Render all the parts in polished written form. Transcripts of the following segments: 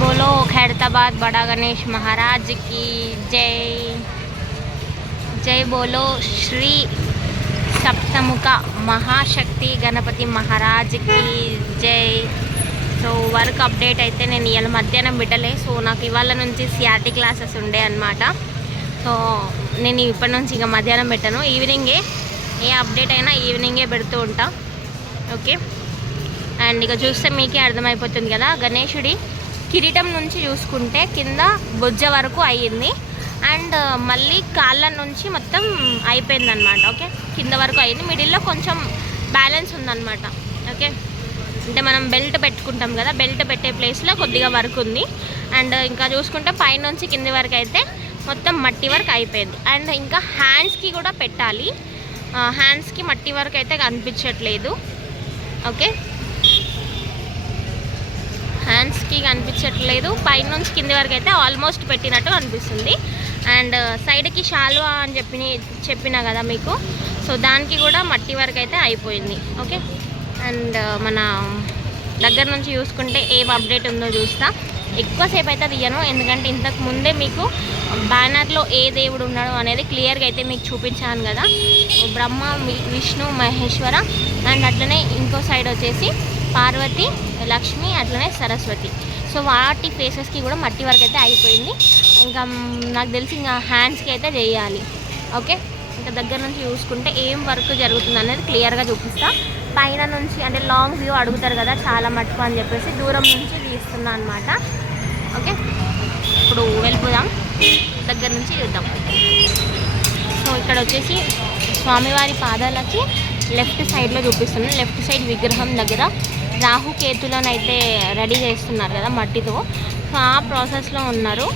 बोलो खैरताबाद बड़ा गणेश महाराज की जय। जय बोलो श्री सप्तमुख महाशक्ति गणपति महाराज की जय। సో వర్క్ అప్డేట్ అయితే నేను ఇవాళ మధ్యాహ్నం పెట్టలే. సో నాకు ఇవాళ నుంచి సిఆర్టీ క్లాసెస్ ఉండే అనమాట. సో నేను ఇప్పటి నుంచి ఇంకా మధ్యాహ్నం పెట్టాను, ఈవినింగే ఏ అప్డేట్ అయినా ఈవినింగే పెడుతూ ఉంటా. ఓకే, అండ్ ఇక చూస్తే మీకే అర్థమైపోతుంది కదా. గణేశుడి కిరీటం నుంచి చూసుకుంటే కింద బొజ్జ వరకు అయ్యింది, అండ్ మళ్ళీ కాళ్ళ నుంచి మొత్తం అయిపోయింది అనమాట. ఓకే, కింద వరకు అయ్యింది, మిడిల్లో కొంచెం బ్యాలెన్స్ ఉందన్నమాట. ఓకే, అంటే మనం బెల్ట్ పెట్టుకుంటాం కదా, బెల్ట్ పెట్టే ప్లేస్లో కొద్దిగా వర్క్ ఉంది. అండ్ ఇంకా చూసుకుంటే పైనుంచి కింది వరకు అయితే మొత్తం మట్టి వర్క్ అయిపోయింది. అండ్ ఇంకా హ్యాండ్స్కి కూడా పెట్టాలి, హ్యాండ్స్కి మట్టి వర్క్ అయితే కనిపించట్లేదు. ఓకే, హ్యాండ్స్కి కనిపించట్లేదు, పైనుంచి కింది వరకు అయితే ఆల్మోస్ట్ పెట్టినట్టు కనిపిస్తుంది. అండ్ సైడ్కి షాల్వా అని చెప్పినా కదా మీకు, సో దానికి కూడా మట్టి వర్క్ అయితే అయిపోయింది. ఓకే, అండ్ మన దగ్గర నుంచి చూసుకుంటే ఏం అప్డేట్ ఉందో చూస్తా. ఎక్కువసేపు అయితే తీయను, ఎందుకంటే ఇంతకు ముందే మీకు బ్యానర్లో ఏ దేవుడు ఉన్నాడో అనేది క్లియర్గా అయితే మీకు చూపించాను కదా. బ్రహ్మ, విష్ణు, మహేశ్వర, అండ్ అట్లనే ఇంకో సైడ్ వచ్చేసి పార్వతి, లక్ష్మి, అట్లనే సరస్వతి. సో వాటి ఫేసెస్కి కూడా మట్టి వర్క్ అయితే అయిపోయింది. ఇంకా నాకు తెలిసి ఇంకా హ్యాండ్స్కి అయితే చేయాలి. ఓకే, ఇంకా దగ్గర నుంచి చూసుకుంటే ఏం వర్క్ జరుగుతుంది అనేది క్లియర్గా చూపిస్తా. పైన నుంచి అంటే లాంగ్ వ్యూ అడుగుతారు కదా చాలా మట్టుకు అని చెప్పేసి దూరం నుంచి తీస్తున్నా అనమాట. ఓకే, ఇప్పుడు వెళ్ళిపోదాం, దగ్గర నుంచి చూద్దాం. సో ఇక్కడ వచ్చేసి స్వామివారి పాదాలకి లెఫ్ట్ సైడ్లో చూపిస్తున్నాను. లెఫ్ట్ సైడ్ విగ్రహం దగ్గర రాహుకేతులను అయితే రెడీ చేస్తున్నారు కదా మట్టితో, సో ఆ ప్రాసెస్లో ఉన్నారు.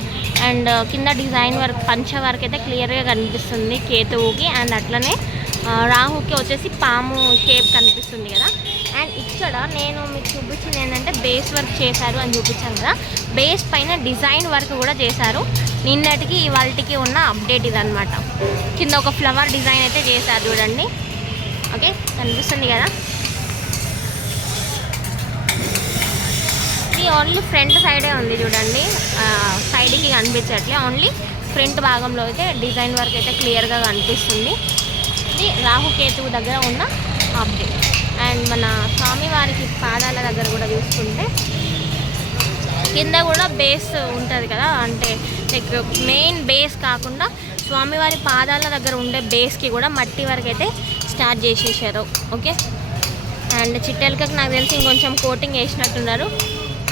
అండ్ కింద డిజైన్ వర్క్, పంచ వర్క్ అయితే క్లియర్గా కనిపిస్తుంది కేతువుకి. అండ్ అట్లనే రాహుకి వచ్చేసి పాము షేప్ కనిపిస్తుంది కదా. అండ్ ఇక్కడ నేను మీకు చూపించింది ఏంటంటే బేస్ వర్క్ చేశారు అని చూపించాను కదా, బేస్ పైన డిజైన్ వర్క్ కూడా చేశారు. నిన్నటికి ఇవాళకి ఉన్న అప్డేట్ ఇదనమాట. కింద ఒక ఫ్లవర్ డిజైన్ అయితే చేశారు చూడండి. ఓకే, కనిపిస్తుంది కదా. ఇది ఓన్లీ ఫ్రంట్ సైడే ఉంది చూడండి, సైడ్కి కనిపించట్లే, ఓన్లీ ఫ్రంట్ భాగంలో అయితే డిజైన్ వర్క్ అయితే క్లియర్గా కనిపిస్తుంది. ఇది రాహుకేతువు దగ్గర ఉన్న అప్డేట్. అండ్ మన స్వామివారికి పాదాల దగ్గర కూడా చూసుకుంటే కింద కూడా బేస్ ఉంటుంది కదా, అంటే లైక్ మెయిన్ బేస్ కాకుండా స్వామివారి పాదాల దగ్గర ఉండే బేస్కి కూడా మట్టి వరకు అయితే స్టార్ట్ చేసేసారు. ఓకే, అండ్ చిట్టెలకకి నాకు తెలిసి ఇంకొంచెం కోటింగ్ వేసినట్టున్నారు,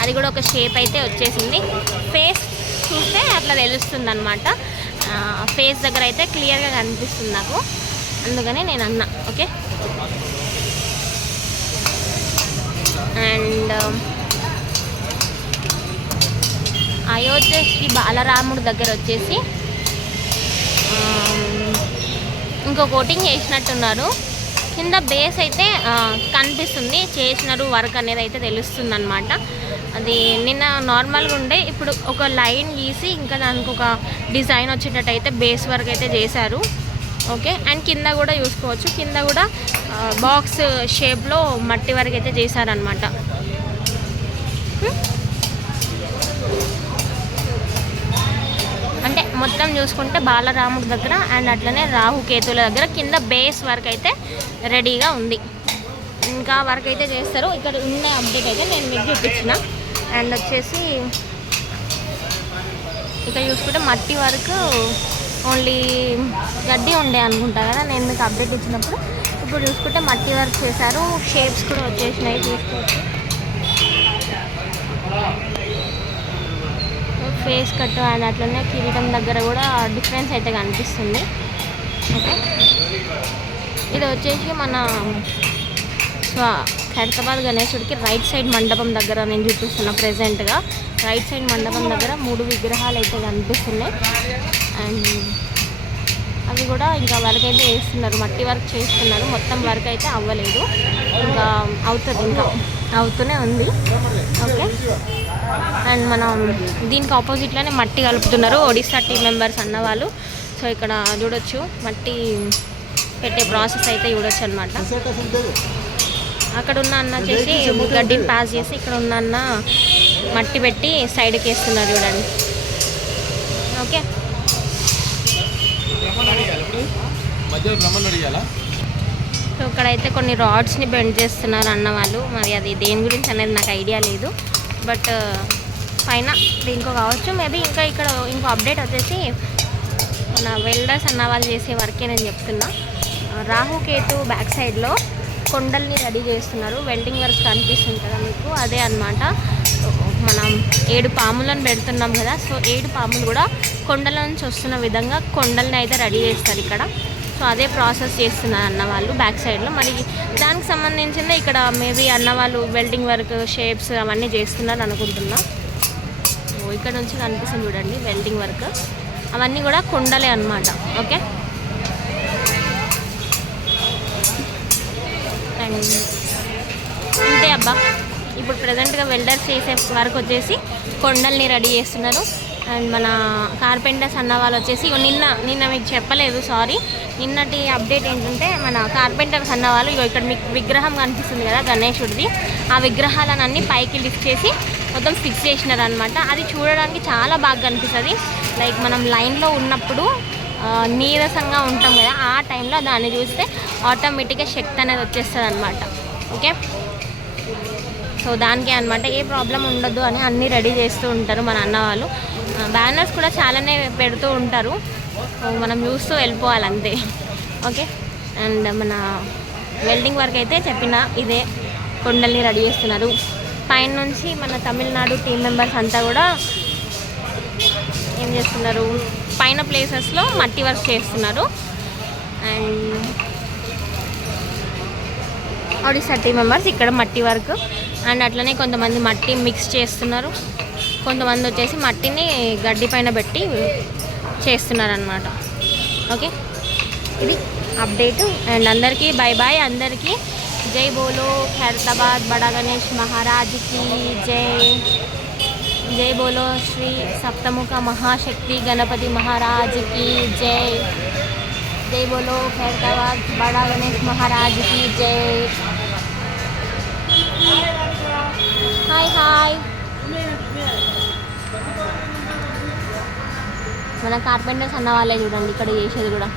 అది కూడా ఒక షేప్ అయితే వచ్చేసింది. ఫేస్ చూస్తే అట్లా తెలుస్తుంది అనమాట, ఫేస్ దగ్గర అయితే క్లియర్గా కనిపిస్తుంది నాకు, అందుకని నేను అన్నా. ఓకే, అండ్ అయోధ్య శ్రీ బాలరాముడు దగ్గర వచ్చేసి ఇంకో కోటింగ్ చేసినట్టున్నారు. కింద బేస్ అయితే కనిపిస్తుంది, చేసినారు వర్క్ అనేది అయితే తెలుస్తుంది అనమాట. అది నిన్న నార్మల్గా ఉండే, ఇప్పుడు ఒక లైన్ గీసి ఇంకా దానికి ఒక డిజైన్ వచ్చేటట్టు అయితే బేస్ వర్క్ అయితే చేశారు. ఓకే, అండ్ కింద కూడా చూసుకోవచ్చు, కింద కూడా బాక్స్ షేప్లో మట్టి వర్క్ అయితే చేశారనమాట. అంటే మొత్తం చూసుకుంటే బాలరాముడి దగ్గర అండ్ అట్లనే రాహుకేతుల దగ్గర కింద బేస్ వర్క్ అయితే రెడీగా ఉంది. ఇంకా వర్క్ అయితే చేస్తారు. ఇక్కడ ఉన్న అప్డేట్ అయితే నేను మీకు చూపించిన. అండ్ వచ్చేసి ఇక్కడ చూసుకుంటే మట్టి వర్క్ ఓన్లీ గడ్డి ఉండే అనుకుంటా కదా నేను మీకు అప్డేట్ ఇచ్చినప్పుడు. ఇప్పుడు చూసుకుంటే మట్టి వర్క్ చేశారు, షేప్స్ కూడా వచ్చేసినాయి చూసుకోవచ్చు. ఫేస్ కట్ అండ్ అట్లనే కిరీటం దగ్గర కూడా డిఫరెన్స్ అయితే కనిపిస్తుంది. ఓకే, ఇది వచ్చేసి మన ఖైరతాబాద్ గణేశుడికి రైట్ సైడ్ మండపం దగ్గర నేను చూపిస్తున్నా. ప్రెజెంట్గా రైట్ సైడ్ మండపం దగ్గర 3 విగ్రహాలు అయితే కనిపిస్తున్నాయి. అండ్ అవి కూడా ఇంకా వర్క్ అయితే వేస్తున్నారు, మట్టి వర్క్ చేస్తున్నారు. మొత్తం వర్క్ అయితే అవ్వలేదు, ఇంకా అవుతుంది, ఇంకా అవుతూనే ఉంది. ఓకే, అండ్ మనం దీనికి ఆపోజిట్లోనే మట్టి కలుపుతున్నారు ఒడిస్సా టీం మెంబర్స్ అన్నవాళ్ళు. సో ఇక్కడ చూడొచ్చు మట్టి పెట్టే ప్రాసెస్ అయితే చూడొచ్చు అనమాట. అక్కడ ఉన్న అన్న వచ్చేసి గడ్డిని పాస్ చేసి, ఇక్కడ ఉన్న అన్న మట్టి పెట్టి సైడ్కి వేస్తున్నారు చూడండి. ఓకే, సో ఇక్కడైతే కొన్ని రాడ్స్ని బెండ్ చేస్తున్నారు అన్న వాళ్ళు. మరి అది దేని గురించి అనేది నాకు ఐడియా లేదు, బట్ పైన దీనికో కావచ్చు మేబీ. ఇంకా ఇక్కడ ఇంకో అప్డేట్ వచ్చేసి మన వెల్డర్స్ అన్న వాళ్ళు చేసే వర్కే నేను చెప్తున్నా. రాహుకేతు బ్యాక్ సైడ్లో కొండల్ని రెడీ చేస్తున్నారు. వెల్డింగ్ వర్క్ కనిపిస్తుంది కదా మీకు, అదే అన్నమాట. మనం 7 పాములను పెడుతున్నాం కదా, సో 7 పాములు కూడా కొండల నుంచి వస్తున్న విధంగా కొండల్ని అయితే రెడీ చేస్తారు ఇక్కడ. సో అదే ప్రాసెస్ చేస్తున్నారు అన్నవాళ్ళు బ్యాక్ సైడ్లో. మరి దానికి సంబంధించింది ఇక్కడ మేబీ అన్నవాళ్ళు వెల్డింగ్ వర్క్, షేప్స్ అవన్నీ చేస్తున్నారు అనుకుంటున్నా. ఇక్కడ నుంచి కనిపిస్తుంది చూడండి వెల్డింగ్ వర్క్, అవన్నీ కూడా కొండలే అన్నమాట. ఓకే, అండ్ అంతే అబ్బా. ఇప్పుడు ప్రజెంట్గా వెల్డర్స్ చేసే వర్క్ వచ్చేసి కొండల్ని రెడీ చేస్తున్నారు. అండ్ మన కార్పెంటర్స్ అన్న వాళ్ళు వచ్చేసి నిన్న మీకు చెప్పలేదు, సారీ. నిన్నటి అప్డేట్ ఏంటంటే మన కార్పెంటర్స్ అన్న వాళ్ళు ఇక్కడ మీకు విగ్రహం కనిపిస్తుంది కదా గణేశుడిది, ఆ విగ్రహాలను అన్నీ పైకి లిఫ్ట్ చేసి మొత్తం ఫిక్స్ చేసినారు అనమాట. అది చూడడానికి చాలా బాగా కనిపిస్తుంది. లైక్ మనం లైన్లో ఉన్నప్పుడు నీరసంగా ఉంటాం కదా, ఆ టైంలో దాన్ని చూస్తే ఆటోమేటిక్గా శక్తి అనేది వచ్చేస్తుంది అనమాట. ఓకే, సో దానికే అనమాట, ఏ ప్రాబ్లం ఉండదు అని అన్నీ రెడీ చేస్తూ ఉంటారు మన అన్న వాళ్ళు. బ్యానర్స్ కూడా చాలానే పెడుతూ ఉంటారు, మనం చూస్తూ వెళ్ళిపోవాలి అంతే. ఓకే, అండ్ మన వెల్డింగ్ వర్క్ అయితే చెప్పిన ఇదే, కొండల్ని రెడీ చేస్తున్నారు. పైన నుంచి మన తమిళనాడు టీం మెంబర్స్ అంతా కూడా ఏం చేస్తున్నారు, పైన ప్లేసెస్లో మట్టి వర్క్ చేస్తున్నారు. అండ్ ఒడిశా టీం మెంబర్స్ ఇక్కడ మట్టి వర్క్, అండ్ అట్లనే కొంతమంది మట్టి మిక్స్ చేస్తున్నారు, కొంతమంది వచ్చేసి మట్టిని గడ్డి పైన పెట్టి చేస్తున్నారు అన్నమాట. ఓకే, ఇది అప్డేటు. అండ్ అందరికీ బాయ్ బాయ్. అందరికీ జై బోలో ఖైరతాబాద్ బడా గణేష్ మహారాజ్కి జై. జై బోలో శ్రీ సప్తముఖ మహాశక్తి గణపతి మహారాజ్కి జై. జై బోలో ఖైరతాబాద్ బడా గణేష్ మహారాజ్కి జై. Hi hi. మన కార్పెంటర్స్ అన్న వాళ్ళే చూడండి ఇక్కడ చేసేది కూడా.